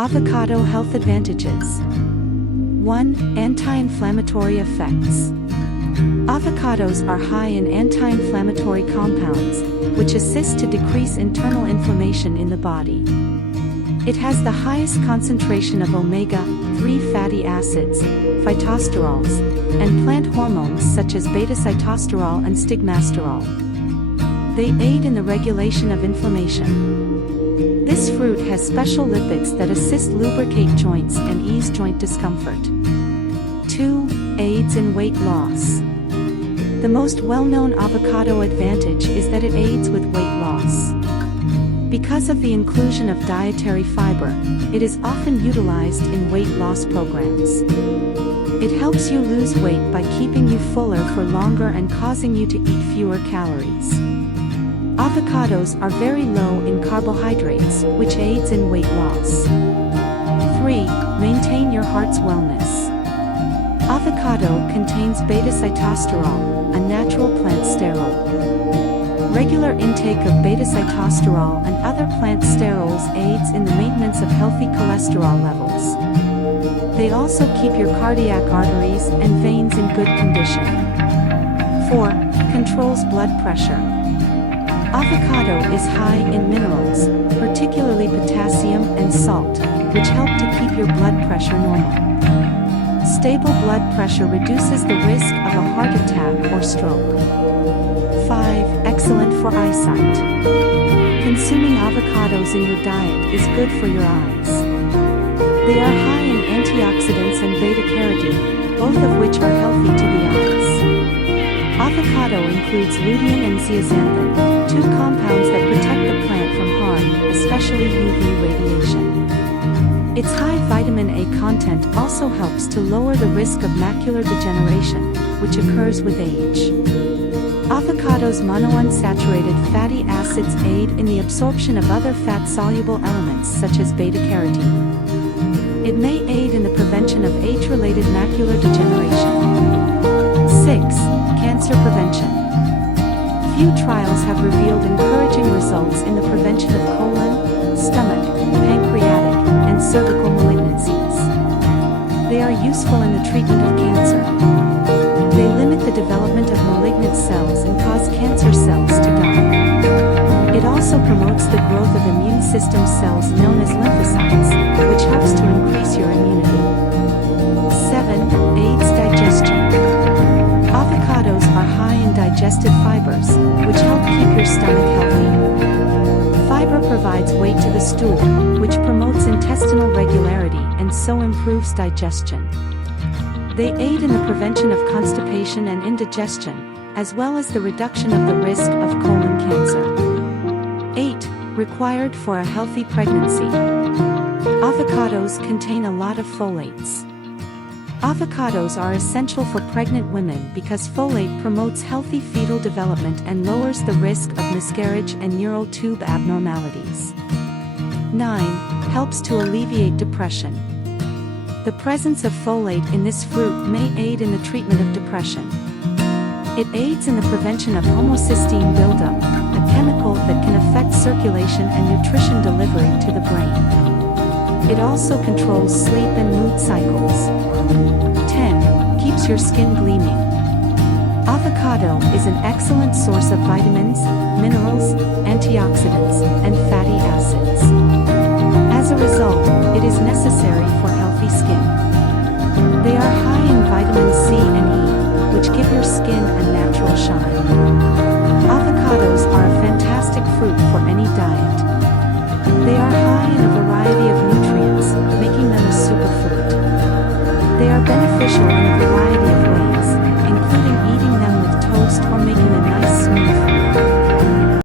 Avocado health advantages. 1. Anti-inflammatory effects. Avocados are high in anti-inflammatory compounds, which assist to decrease internal inflammation in the body. It has the highest concentration of omega-3 fatty acids, phytosterols, and plant hormones such as beta-sitosterol and stigmasterol. They aid in the regulation of inflammation. This fruit has special lipids that assist lubricate joints and ease joint discomfort. 2. Aids in weight loss. The most well-known avocado advantage is that it aids with weight loss. Because of the inclusion of dietary fiber, it is often utilized in weight loss programs. It helps you lose weight by keeping you fuller for longer and causing you to eat fewer calories. Avocados are very low in carbohydrates, which aids in weight loss. 3. Maintain your heart's wellness. Avocado contains beta-sitosterol, a natural plant sterol. Regular intake of beta-sitosterol and other plant sterols aids in the maintenance of healthy cholesterol levels. They also keep your cardiac arteries and veins in good condition. 4. Controls blood pressure. Avocado is high in minerals, particularly potassium and salt, which help to keep your blood pressure normal. Stable blood pressure reduces the risk of a heart attack or stroke. 5. Excellent for eyesight. Consuming avocados in your diet is good for your eyes. They are high in antioxidants and beta-carotene, both of which are healthy to the eyes. Avocado includes lutein and zeaxanthin, two compounds that protect the plant from harm, especially UV radiation. Its high vitamin A content also helps to lower the risk of macular degeneration, which occurs with age. Avocado's monounsaturated fatty acids aid in the absorption of other fat-soluble elements such as beta-carotene. It may aid in the prevention of age-related macular degeneration. 6. Cancer prevention. Few trials have revealed encouraging results in the prevention of colon, stomach, pancreatic, and cervical malignancies. They are useful in the treatment of cancer. They limit the development of malignant cells and cause cancer cells to die. It also promotes the growth of immune system cells known as lymphocytes, which helps to increase your immunity. 7. Aids digestion. Avocados are high in digestive fibers, which help keep your stomach healthy. Fiber provides weight to the stool, which promotes intestinal regularity and so improves digestion. They aid in the prevention of constipation and indigestion, as well as the reduction of the risk of colon cancer. 8. Required for a healthy pregnancy. Avocados contain a lot of folates. Avocados are essential for pregnant women because folate promotes healthy fetal development and lowers the risk of miscarriage and neural tube abnormalities. 9. Helps to alleviate depression. The presence of folate in this fruit may aid in the treatment of depression. It aids in the prevention of homocysteine buildup, a chemical that can affect circulation and nutrition delivery to the brain. It also controls sleep and mood cycles. 10. Keeps your skin gleaming. Avocado is an excellent source of vitamins, minerals, antioxidants, and fatty acids. As a result, it is necessary for healthy skin. They are high in vitamin C and E, which give your skin a natural shine. Avocados are a fantastic fruit for any diet. They are high in a variety of nutrients, making them a superfood. They are beneficial in a variety of ways, including eating them with toast or making them